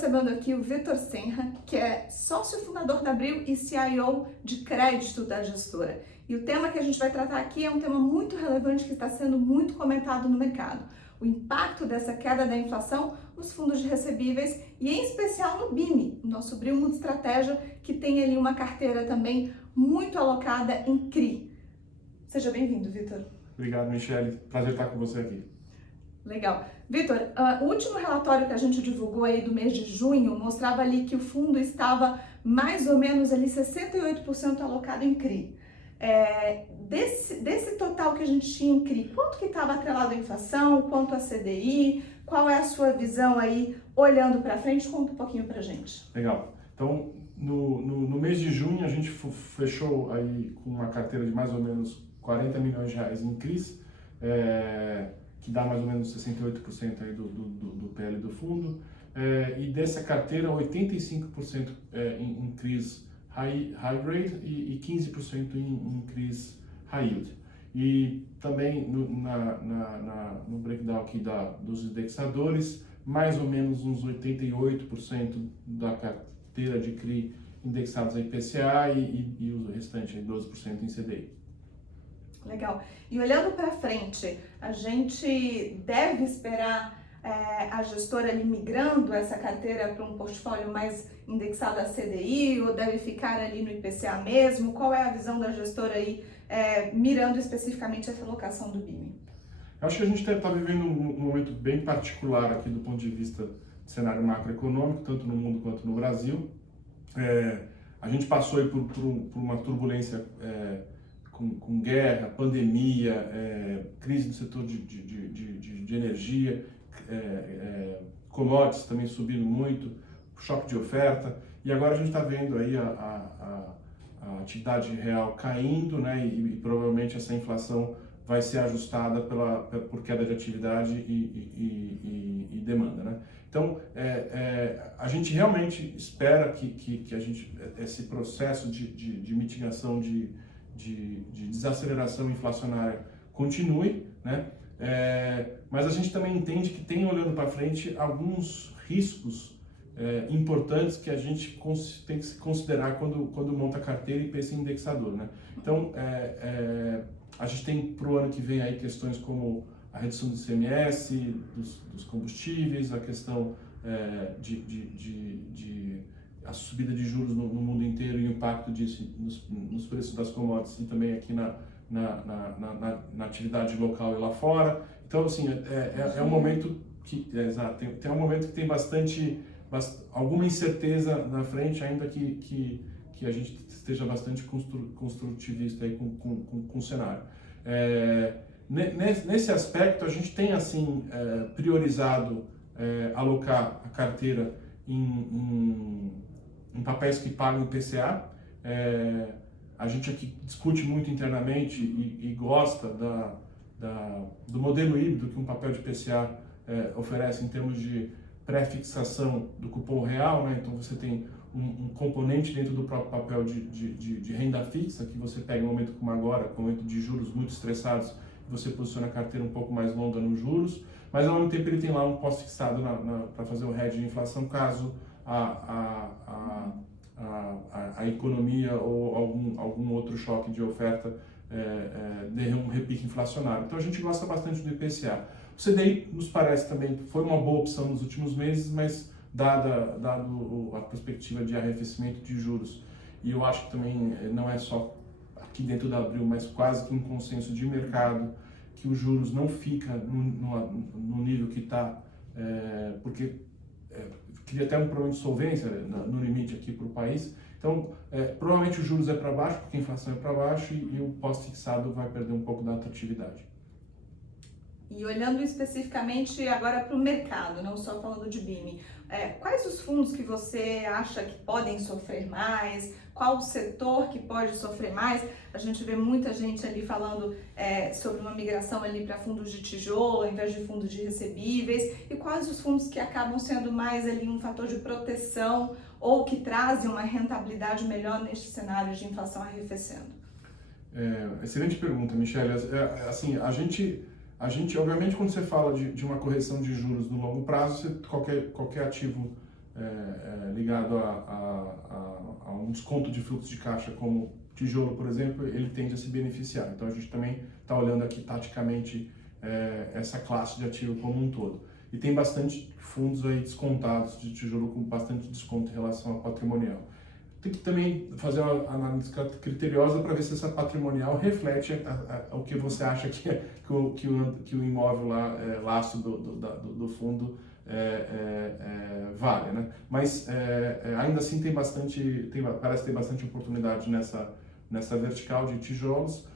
recebendo aqui o Vitor Senra, que é sócio fundador da Abril e CIO de crédito da gestora. E o tema que a gente vai tratar aqui é um tema muito relevante que está sendo muito comentado no mercado. O impacto dessa queda da inflação nos fundos de recebíveis e em especial no BIMI, o nosso Abril Multiestratégia, que tem ali uma carteira também muito alocada em CRI. Seja bem-vindo, Vitor. Obrigado, Michele. Prazer estar com você aqui. Legal. Vitor, o último relatório que a gente divulgou aí do mês de junho mostrava ali que o fundo estava mais ou menos ali 68% alocado em CRI. Desse total que a gente tinha em CRI, quanto que estava atrelado à inflação, quanto a CDI, qual é a sua visão aí, olhando para frente? Conta um pouquinho para a gente. Legal. Então, no mês de junho, a gente fechou aí com uma carteira de mais ou menos 40 milhões de reais em CRIs, que dá mais ou menos 68% aí do PL do fundo, e dessa carteira 85% em CRIs high grade e 15% em CRIs high yield. E também no breakdown aqui dos indexadores, mais ou menos uns 88% da carteira de CRI indexados a IPCA e o restante, 12% em CDI. Legal. E olhando para frente, a gente deve esperar a gestora ali migrando essa carteira para um portfólio mais indexado a CDI ou deve ficar ali no IPCA mesmo? Qual é a visão da gestora aí, mirando especificamente essa alocação do BIMI? Eu acho que a gente está vivendo um momento bem particular aqui do ponto de vista do cenário macroeconômico, tanto no mundo quanto no Brasil. A gente passou aí por uma turbulência com guerra, pandemia, crise no setor de energia, commodities também subindo muito, choque de oferta, e agora a gente está vendo aí a atividade real caindo, né, e provavelmente essa inflação vai ser ajustada por queda de atividade e demanda, né? Então, a gente realmente espera que esse processo de mitigação de desaceleração inflacionária continue, né? Mas a gente também entende que tem, olhando para frente, alguns riscos importantes que a gente tem que considerar quando monta a carteira e pensa em indexador, né? Então, a gente tem para o ano que vem aí questões como a redução do ICMS, dos combustíveis, a questão a subida de juros no mundo inteiro e o impacto disso nos preços das commodities e também aqui na atividade local e lá fora. Então, assim, é um momento que, exato, tem um momento que tem alguma incerteza na frente, ainda que a gente esteja bastante construtivista aí com o cenário. Nesse aspecto, a gente tem, assim, priorizado alocar a carteira em papéis que pagam IPCA. A gente aqui discute muito internamente e gosta do modelo híbrido que um papel de IPCA oferece em termos de pré-fixação do cupom real, né? Então você tem um componente dentro do próprio papel de renda fixa, que você pega um momento como agora, com um momento de juros muito estressados, você posiciona a carteira um pouco mais longa nos juros, mas ao mesmo tempo ele tem lá um pós-fixado para fazer o hedge de inflação, caso a economia ou algum outro choque de oferta dê um repique inflacionário. Então a gente gosta bastante do IPCA. O CDI nos parece também foi uma boa opção nos últimos meses, mas dado a perspectiva de arrefecimento de juros, e eu acho que também não é só aqui dentro da Abril, mas quase que um consenso de mercado, que os juros não fica no nível que está, porque cria até um problema de solvência no limite aqui para o país. Então, provavelmente os juros é para baixo, porque a inflação é para baixo e o pós-fixado vai perder um pouco da atratividade. E olhando especificamente agora para o mercado, não só falando de BIMI, quais os fundos que você acha que podem sofrer mais? Qual o setor que pode sofrer mais? A gente vê muita gente ali falando sobre uma migração ali para fundos de tijolo, ao invés de fundos de recebíveis. E quais os fundos que acabam sendo mais ali um fator de proteção ou que trazem uma rentabilidade melhor neste cenário de inflação arrefecendo? Excelente pergunta, Michele. Assim, a gente, obviamente, quando você fala de uma correção de juros no longo prazo, qualquer ativo ligado a um desconto de fluxo de caixa como tijolo, por exemplo, ele tende a se beneficiar. Então a gente também está olhando aqui taticamente essa classe de ativo como um todo. E tem bastante fundos aí descontados de tijolo com bastante desconto em relação ao patrimonial. Tem que também fazer uma análise criteriosa para ver se essa patrimonial reflete o que você acha que o imóvel lá, laço do fundo vale, né? Mas ainda assim parece ter bastante oportunidade nessa vertical de tijolos.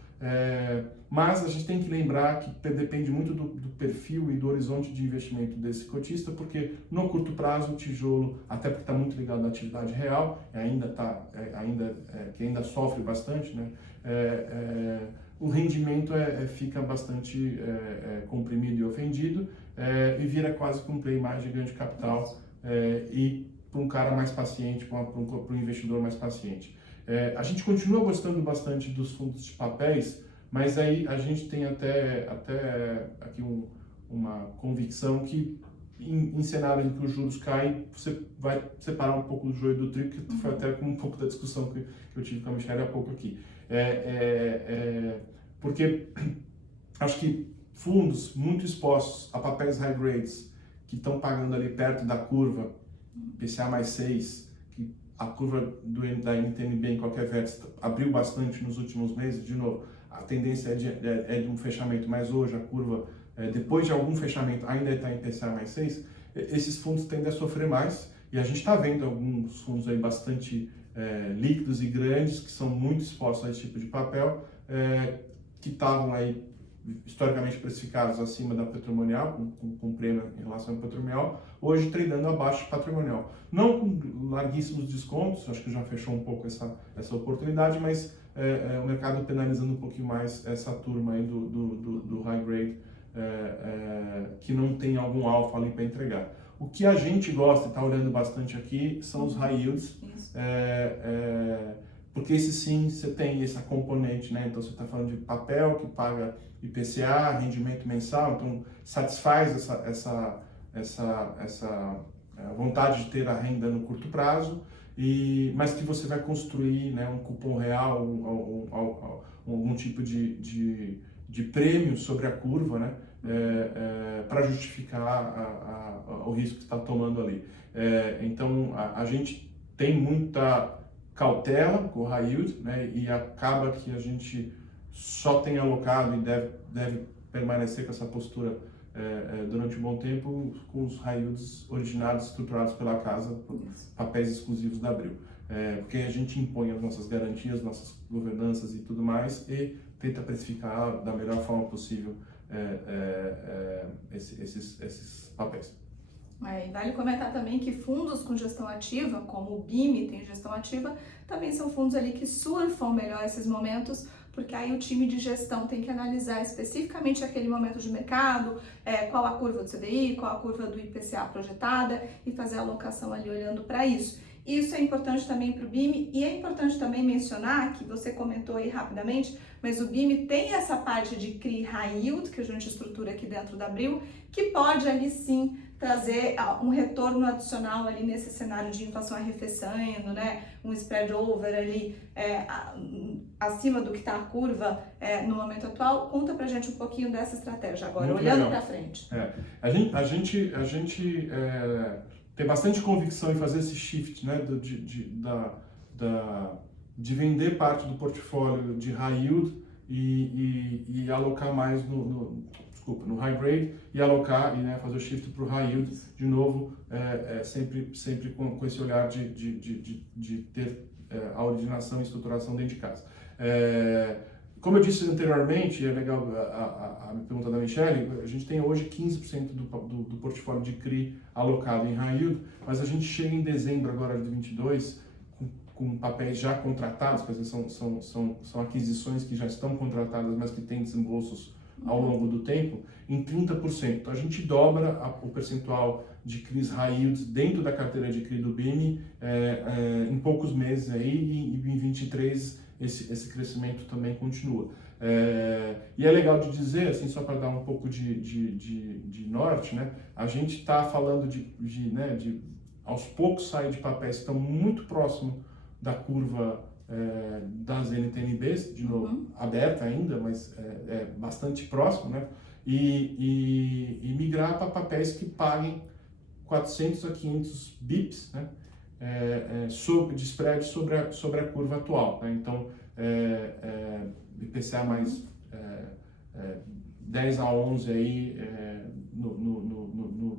Mas a gente tem que lembrar que depende muito do perfil e do horizonte de investimento desse cotista, porque no curto prazo o tijolo, até porque está muito ligado à atividade real, que ainda sofre bastante, né? O rendimento fica bastante comprimido e ofendido, e vira quase que um play mais de ganho de capital, e para um cara mais paciente, para um investidor mais paciente. A gente continua gostando bastante dos fundos de papéis, mas aí a gente tem até aqui uma convicção que em cenário em que os juros caem, você vai separar um pouco do joio do trigo, que foi até um pouco da discussão que eu tive com a Michelle há pouco aqui. Porque acho que fundos muito expostos a papéis high grades, que estão pagando ali perto da curva, IPCA mais 6, que a curva da NTNB em qualquer vértice abriu bastante nos últimos meses. De novo, a tendência é de um fechamento, mas hoje a curva, depois de algum fechamento, ainda está em IPCA mais 6, esses fundos tendem a sofrer mais, e a gente está vendo alguns fundos aí bastante líquidos e grandes, que são muito expostos a esse tipo de papel, que estavam aí historicamente precificados acima da patrimonial, com prêmio em relação ao patrimonial, hoje tradando abaixo do patrimonial. Não com larguíssimos descontos, acho que já fechou um pouco essa oportunidade, mas o mercado penalizando um pouquinho mais essa turma aí do high grade, que não tem algum alfa ali para entregar. O que a gente gosta e está olhando bastante aqui são os high yields, porque esse sim, você tem essa componente, né? Então você está falando de papel que paga IPCA, rendimento mensal, então satisfaz essa vontade de ter a renda no curto prazo, mas que você vai construir, né, um cupom real, algum tipo de prêmio sobre a curva, né? Para justificar o risco que está tomando ali. Então a gente tem muita cautela com o high yield, né, e acaba que a gente só tem alocado e deve permanecer com essa postura durante um bom tempo com os high yields originados, estruturados pela casa, por papéis exclusivos da Abril. Porque a gente impõe as nossas garantias, nossas governanças e tudo mais, e tenta precificar da melhor forma possível esses papéis. Vale comentar também que fundos com gestão ativa, como o BIMI tem gestão ativa, também são fundos ali que surfam melhor esses momentos, porque aí o time de gestão tem que analisar especificamente aquele momento de mercado, qual a curva do CDI, qual a curva do IPCA projetada, e fazer a alocação ali olhando para isso. Isso é importante também para o BIMI, e é importante também mencionar, que você comentou aí rapidamente, mas o BIMI tem essa parte de CRI High Yield, que a gente estrutura aqui dentro da Abril, que pode ali sim trazer um retorno adicional ali nesse cenário de inflação arrefecendo, né? Um spread over ali acima do que está a curva no momento atual. Conta pra gente um pouquinho dessa estratégia agora, muito olhando para frente. A gente tem bastante convicção em fazer esse shift, né? De vender parte do portfólio de high yield e alocar mais no high grade, e alocar e fazer o shift para o high yield de novo, sempre com esse olhar de ter a originação e estruturação dentro de casa. Como eu disse anteriormente, é legal a pergunta da Michelle, a gente tem hoje 15% do portfólio de CRI alocado em high yield, mas a gente chega em dezembro agora de 2022 com papéis já contratados, quer dizer, são aquisições que já estão contratadas, mas que têm desembolsos ao longo do tempo, em 30%. Então a gente dobra o percentual de CRIs high yields dentro da carteira de CRI do BIMI em poucos meses aí, e em 23 esse crescimento também continua. E é legal de dizer, assim, só para dar um pouco de norte, né? A gente está falando de aos poucos sair de papéis que estão muito próximo da curva das NTNBs, de novo, aberta ainda, mas bastante próximo, né? E migrar para papéis que paguem 400 a 500 bips, né? De spread sobre a curva atual, né? Então, IPCA mais 10 a 11 aí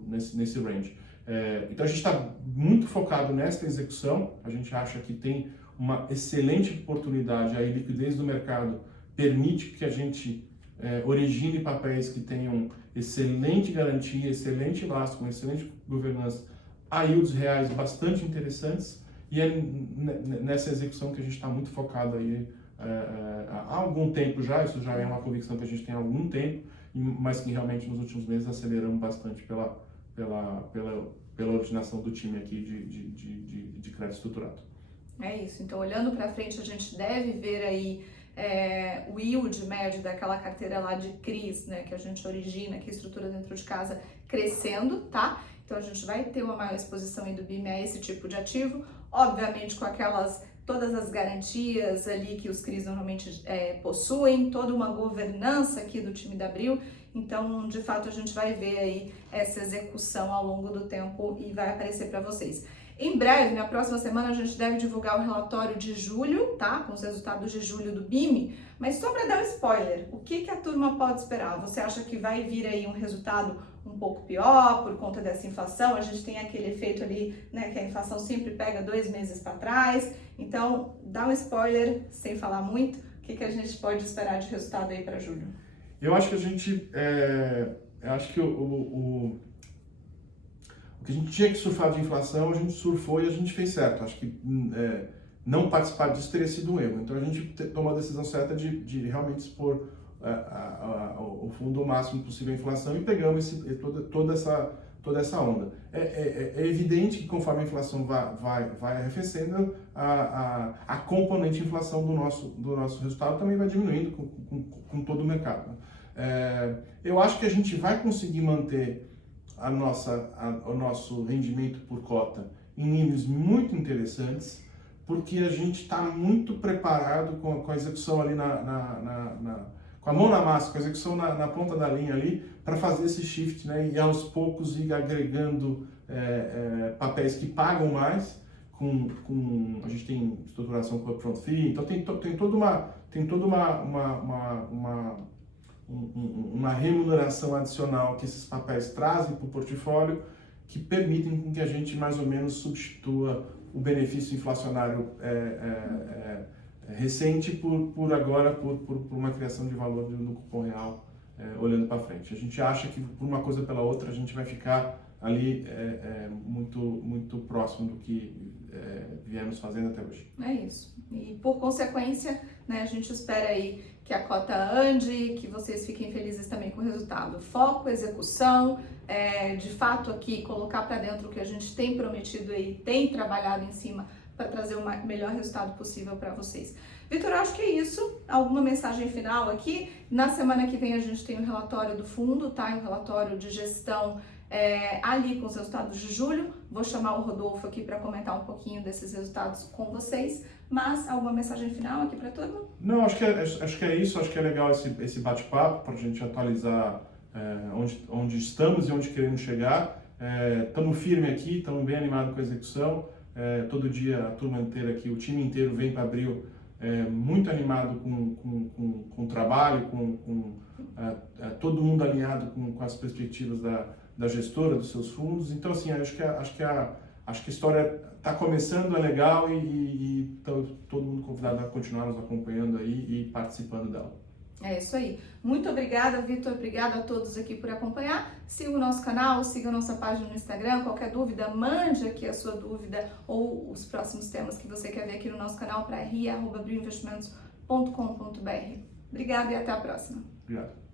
nesse range. Então a gente está muito focado nessa execução, a gente acha que tem uma excelente oportunidade, aí a liquidez do mercado permite que a gente origine papéis que tenham excelente garantia, excelente lastro, com excelente governança, a yields reais bastante interessantes, e é nessa execução que a gente está muito focado aí há algum tempo já. Isso já é uma convicção que a gente tem há algum tempo, mas que realmente nos últimos meses aceleramos bastante pela originação do time aqui de crédito estruturado. É isso, então olhando para frente a gente deve ver aí o yield médio daquela carteira lá de CRIs, né, que a gente origina, que estrutura dentro de casa, crescendo, tá? Então a gente vai ter uma maior exposição aí do BIM a esse tipo de ativo, obviamente com todas as garantias ali que os CRIs normalmente possuem, toda uma governança aqui do time da Abril. Então, de fato, a gente vai ver aí essa execução ao longo do tempo e vai aparecer para vocês. Em breve, na próxima semana, a gente deve divulgar o relatório de julho, tá? Com os resultados de julho do BIM. Mas só para dar um spoiler, o que a turma pode esperar? Você acha que vai vir aí um resultado um pouco pior por conta dessa inflação? A gente tem aquele efeito ali, né, que a inflação sempre pega 2 meses para trás. Então, dá um spoiler, sem falar muito, o que a gente pode esperar de resultado aí para julho? Eu acho que a gente, acho que o que a gente tinha que surfar de inflação, a gente surfou e a gente fez certo. Acho que não participar disso teria sido um erro. Então a gente tomou a decisão certa de realmente expor o fundo o máximo possível à inflação, e pegamos toda essa onda. É evidente que conforme a inflação vai arrefecendo, a componente inflação do nosso resultado também vai diminuindo com todo o mercado. Eu acho que a gente vai conseguir manter o nosso rendimento por cota em níveis muito interessantes, porque a gente está muito preparado com a execução ali com a mão na massa, com a execução na ponta da linha ali, para fazer esse shift, né, e aos poucos ir agregando papéis que pagam mais, a gente tem estruturação com upfront fee, então tem toda uma remuneração adicional que esses papéis trazem para o portfólio, que permitem com que a gente mais ou menos substitua o benefício inflacionário recente por uma criação de valor no cupom real, olhando para frente. A gente acha que por uma coisa pela outra a gente vai ficar ali muito próximo do que viemos fazendo até hoje. É isso. E por consequência, né, a gente espera aí que a cota ande, que vocês fiquem felizes também com o resultado. Foco, execução, de fato aqui colocar para dentro o que a gente tem prometido e tem trabalhado em cima para trazer o melhor resultado possível para vocês. Vitor, eu acho que é isso. Alguma mensagem final aqui? Na semana que vem a gente tem o relatório do fundo, tá? O relatório de gestão ali com os resultados de julho. Vou chamar o Rodolfo aqui para comentar um pouquinho desses resultados com vocês. Mas alguma mensagem final aqui para todo mundo? Não, acho que é isso. Acho que é legal esse bate-papo para a gente atualizar onde estamos e onde queremos chegar. Estamos firmes aqui, estamos bem animados com a execução. Todo dia a turma inteira aqui, o time inteiro vem para Abril muito animado com o trabalho, todo mundo alinhado com as perspectivas da gestora, dos seus fundos. Então, assim, acho que a história está começando, é legal, e todo mundo convidado a continuar nos acompanhando aí e participando dela. É isso aí. Muito obrigada, Vitor. Obrigada a todos aqui por acompanhar. Siga o nosso canal, siga a nossa página no Instagram. Qualquer dúvida, mande aqui a sua dúvida ou os próximos temas que você quer ver aqui no nosso canal para ri@abrilinvestimentos.com.br. Obrigada e até a próxima. Obrigado.